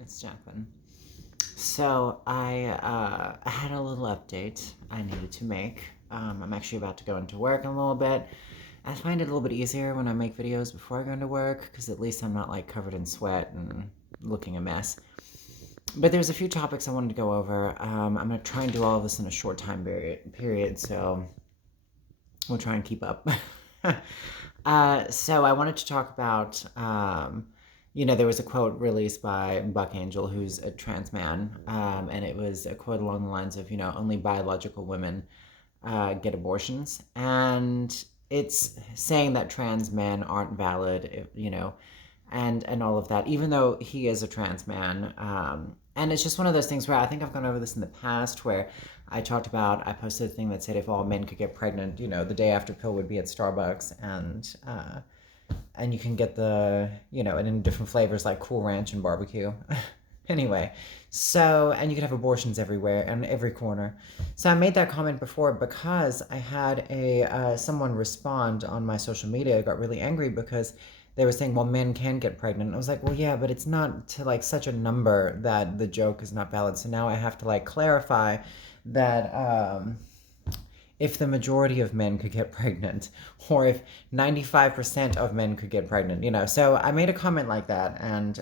It's Jacqueline. So I had a little update I needed to make. I'm actually about to go into work in a little bit. I find it a little bit easier when I make videos before I go into work because at least I'm not like covered in sweat and looking a mess. But there's a few topics I wanted to go over. I'm gonna try and do all of this in a short time period, so we'll try and keep up. So I wanted to talk about, there was a quote released by Buck Angel, who's a trans man, and it was a quote along the lines of, only biological women get abortions, and it's saying that trans men aren't valid, and all of that, even though he is a trans man. And it's just one of those things where I think I've gone over this in the past where I posted a thing that said if all men could get pregnant, the day after pill would be at Starbucks, and you can get and in different flavors like Cool Ranch and barbecue. Anyway, so, and you could have abortions everywhere and every corner. So I made that comment before because I had someone respond on my social media. I got really angry because they were saying, well, men can get pregnant. I was like, well, yeah, but it's not to like such a number that the joke is not valid. So now I have to like clarify that if the majority of men could get pregnant, or if 95% of men could get pregnant, So I made a comment like that, and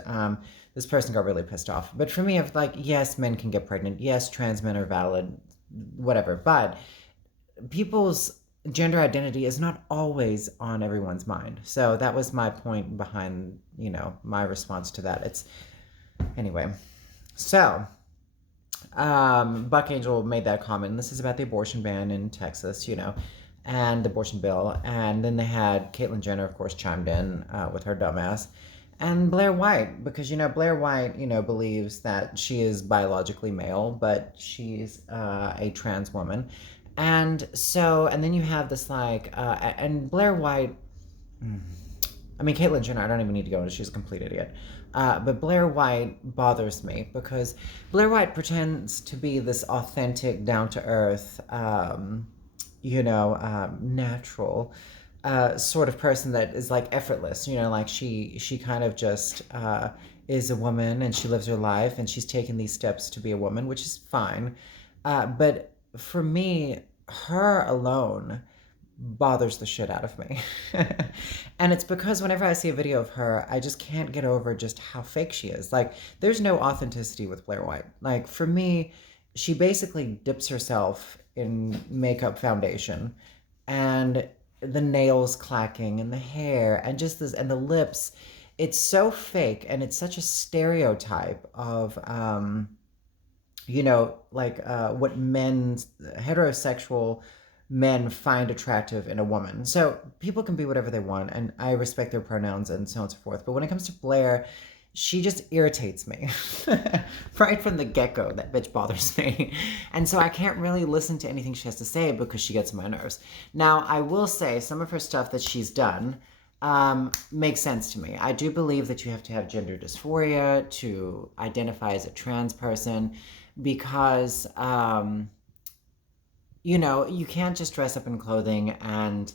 this person got really pissed off. But for me, it's like, yes, men can get pregnant. Yes, trans men are valid, whatever. But people's gender identity is not always on everyone's mind. So that was my point behind, my response to that. Anyway. So Buck Angel made that comment. And this is about the abortion ban in Texas, and the abortion bill. And then they had Caitlyn Jenner, of course, chimed in with her dumbass. And Blair White, because, Blair White, believes that she is biologically male, but she's a trans woman. And then you have this and Blair White, I mean, Caitlyn Jenner, I don't even need to go into, she's a complete idiot. But Blair White bothers me because Blair White pretends to be this authentic, down to earth, natural sort of person that is like effortless. Like she kind of just is a woman and she lives her life and she's taken these steps to be a woman, which is fine. But for me, her alone bothers the shit out of me. And it's because whenever I see a video of her, I just can't get over just how fake she is. Like, there's no authenticity with Blair White. Like, for me, she basically dips herself in makeup foundation and the nails clacking and the hair and just this and the lips. It's so fake and it's such a stereotype of what heterosexual men find attractive in a woman. So people can be whatever they want, and I respect their pronouns and so on and so forth. But when it comes to Blair, she just irritates me. Right from the get-go, that bitch bothers me. And so I can't really listen to anything she has to say because she gets on my nerves. Now, I will say some of her stuff that she's done makes sense to me. I do believe that you have to have gender dysphoria to identify as a trans person because you can't just dress up in clothing and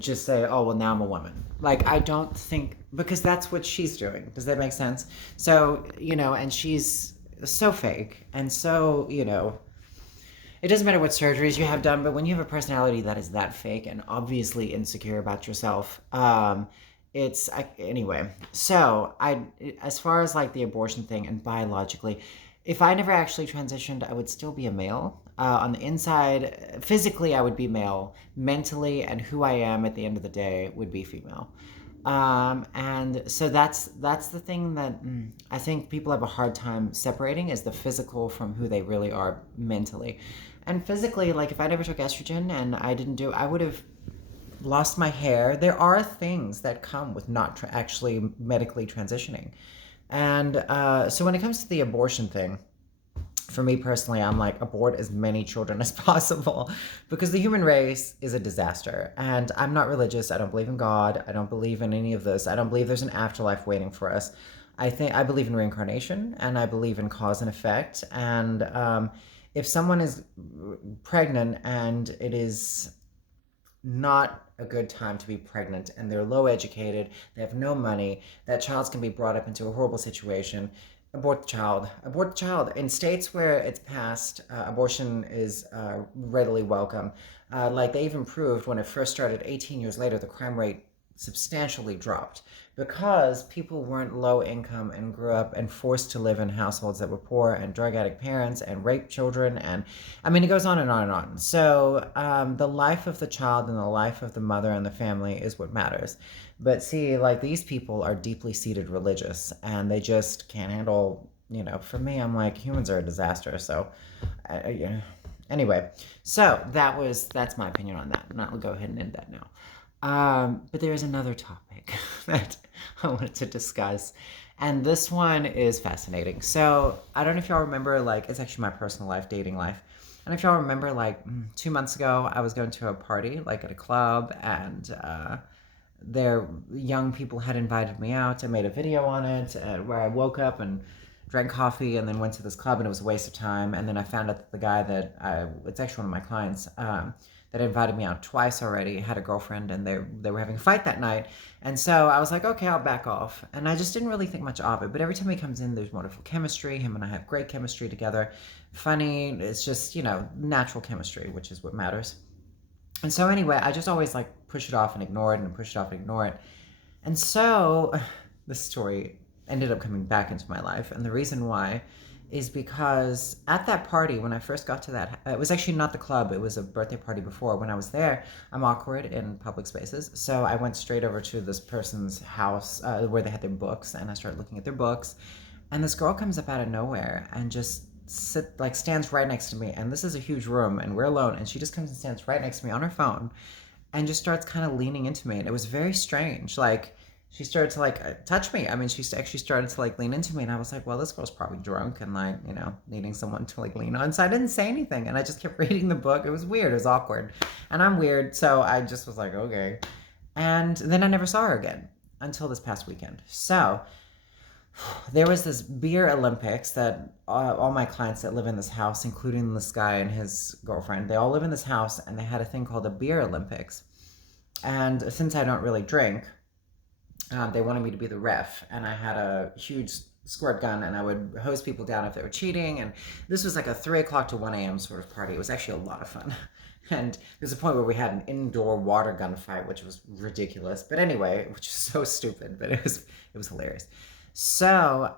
just say, oh, well, now I'm a woman. Like, I don't think, because that's what she's doing. Does that make sense? So, and she's so fake. And so, it doesn't matter what surgeries you have done, but when you have a personality that is that fake and obviously insecure about yourself, anyway. So, as far as like the abortion thing and biologically, if I never actually transitioned, I would still be a male. On the inside, physically, I would be male. Mentally, and who I am at the end of the day would be female. And so that's the thing that I think people have a hard time separating is the physical from who they really are mentally. And physically, like if I never took estrogen and I would have lost my hair. There are things that come with not actually medically transitioning. And so when it comes to the abortion thing, for me personally, I'm like, abort as many children as possible because the human race is a disaster. And I'm not religious. I don't believe in God. I don't believe in any of this. I don't believe there's an afterlife waiting for us. I believe in reincarnation and I believe in cause and effect. And if someone is pregnant and it is not a good time to be pregnant, and they're low educated, they have no money, that child's going to be brought up into a horrible situation. Abort the child. Abort the child. In states where it's passed, abortion is readily welcome. Like they even proved when it first started 18 years later, the crime rate substantially dropped because people weren't low income and grew up and forced to live in households that were poor and drug addict parents and rape children. And I mean, it goes on and on and on. So the life of the child and the life of the mother and the family is what matters. But see, like these people are deeply seated religious and they just can't handle, for me, I'm like, humans are a disaster. So, yeah. Anyway, so that's my opinion on that. And I'll go ahead and end that now. But there is another topic that I wanted to discuss, and this one is fascinating. So I don't know if y'all remember, like, it's actually my personal life, dating life. And if y'all remember, like 2 months ago, I was going to a party, like at a club, and their young people had invited me out. I made a video on it where I woke up and drank coffee and then went to this club, and it was a waste of time. And then I found out that the guy it's actually one of my clients, that invited me out twice already, had a girlfriend, and they were having a fight that night. And so I was like, okay, I'll back off. And I just didn't really think much of it. But every time he comes in, there's wonderful chemistry. Him and I have great chemistry together. Funny. It's just, natural chemistry, which is what matters. And so anyway, I just always like push it off and ignore it and push it off and ignore it. And so this story ended up coming back into my life. And the reason why is because at that party, when I first got to that, it was actually not the club, it was a birthday party before. When I was there, I'm awkward in public spaces. So I went straight over to this person's house where they had their books, and I started looking at their books. And this girl comes up out of nowhere and just stands right next to me. And this is a huge room, and we're alone. And she just comes and stands right next to me on her phone and just starts kind of leaning into me. And it was very strange. Like, she started to like touch me. I mean, she actually started to like lean into me, and I was like, well, this girl's probably drunk and like, needing someone to like lean on. So I didn't say anything, and I just kept reading the book. It was weird. It was awkward, and I'm weird, so I just was like, okay. And then I never saw her again until this past weekend. So there was this beer Olympics that all my clients that live in this house, including this guy and his girlfriend, they all live in this house, and they had a thing called a beer Olympics. And since I don't really drink, they wanted me to be the ref, and I had a huge squirt gun, and I would hose people down if they were cheating. And this was like a 3 o'clock to 1 a.m. sort of party. It was actually a lot of fun. And there's a point where we had an indoor water gun fight, which was ridiculous. But anyway, which is so stupid, but it was hilarious. So,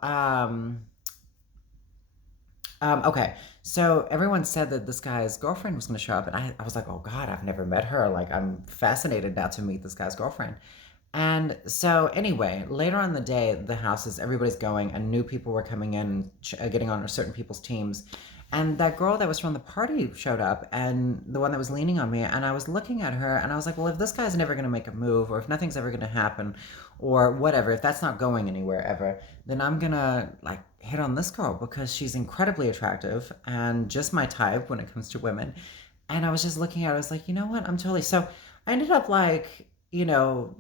okay. So everyone said that this guy's girlfriend was going to show up, and I was like, oh God, I've never met her. Like, I'm fascinated now to meet this guy's girlfriend. And so anyway, later on in the day, the houses, everybody's going, and new people were coming in, getting on certain people's teams. And that girl that was from the party showed up, and the one that was leaning on me, and I was looking at her, and I was like, well, if this guy's never going to make a move, or if nothing's ever going to happen, or whatever, if that's not going anywhere ever, then I'm going to like hit on this girl because she's incredibly attractive and just my type when it comes to women. And I was just looking at her, I was like, you know what? I'm totally. So I ended up like,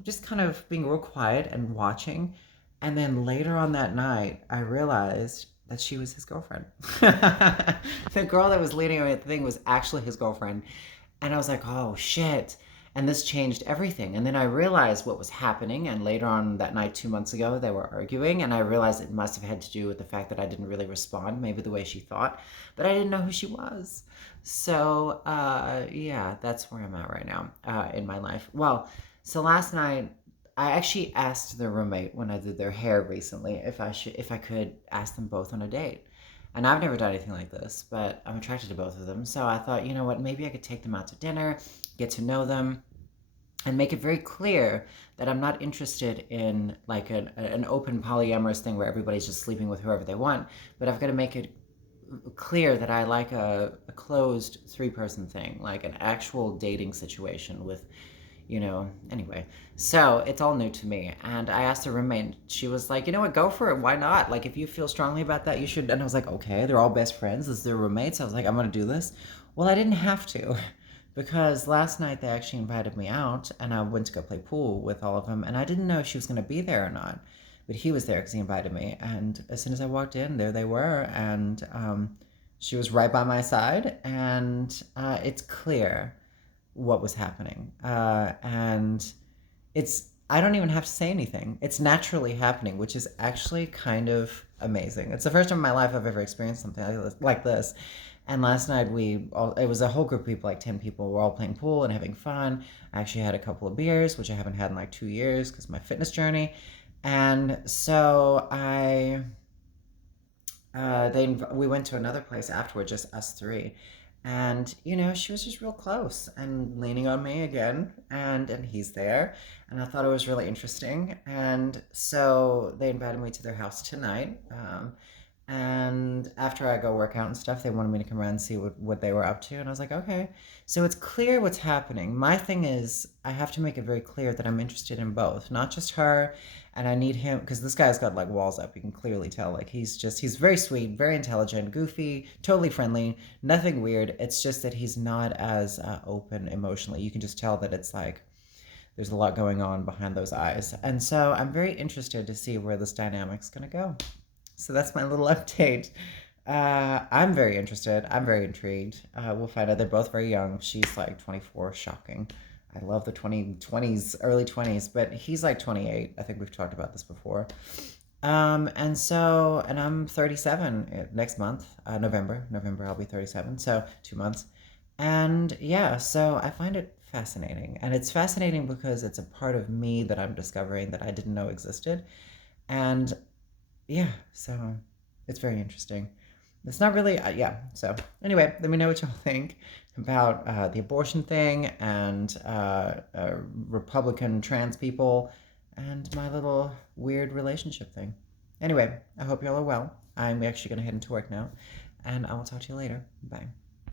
just kind of being real quiet and watching. And then later on that night, I realized that she was his girlfriend. The girl that was leading me at the thing was actually his girlfriend. And I was like, oh shit. And this changed everything. And then I realized what was happening. And later on that night, 2 months ago, they were arguing. And I realized it must have had to do with the fact that I didn't really respond, maybe the way she thought, but I didn't know who she was. So, yeah, that's where I'm at right now in my life. Well, so last night, I actually asked their roommate when I did their hair recently if I could ask them both on a date. And I've never done anything like this, but I'm attracted to both of them. So I thought, you know what, maybe I could take them out to dinner, get to know them, and make it very clear that I'm not interested in like an open polyamorous thing where everybody's just sleeping with whoever they want, but I've got to make it clear that I like a closed three-person thing, like an actual dating situation with, anyway. So it's all new to me. And I asked her roommate, she was like, you know what, go for it. Why not? Like, if you feel strongly about that, you should. And I was like, okay, they're all best friends. This is their roommates. I was like, I'm going to do this. Well, I didn't have to because last night they actually invited me out and I went to go play pool with all of them. And I didn't know if she was going to be there or not. But he was there because he invited me. And as soon as I walked in, there they were. And she was right by my side. And it's clear what was happening. And I don't even have to say anything. It's naturally happening, which is actually kind of amazing. It's the first time in my life I've ever experienced something like this. And last night it was a whole group of people, like 10 people. We're all playing pool and having fun. I actually had a couple of beers, which I haven't had in like 2 years because of my fitness journey. And so we went to another place afterward, just us three. And she was just real close and leaning on me again, and he's there, and I thought it was really interesting. And so they invited me to their house tonight. And after I go work out and stuff, they wanted me to come around and see what they were up to. And I was like, okay. So it's clear what's happening. My thing is, I have to make it very clear that I'm interested in both, not just her. And I need him because this guy's got like walls up. You can clearly tell. Like he's very sweet, very intelligent, goofy, totally friendly, nothing weird. It's just that he's not as open emotionally. You can just tell that it's like there's a lot going on behind those eyes. And so I'm very interested to see where this dynamic's going to go. So that's my little update. I'm very interested. I'm very intrigued. We'll find out. They're both very young. She's like 24. Shocking. I love the 20s, early 20s, but he's like 28. I think we've talked about this before. And I'm 37 next month, November. November, I'll be 37. So 2 months. And yeah, so I find it fascinating. And it's fascinating because it's a part of me that I'm discovering that I didn't know existed. And yeah, so it's very interesting. It's not really, yeah. So anyway, let me know what y'all think about the abortion thing and Republican trans people and my little weird relationship thing. Anyway, I hope y'all are well. I'm actually going to head into work now, and I will talk to you later. Bye.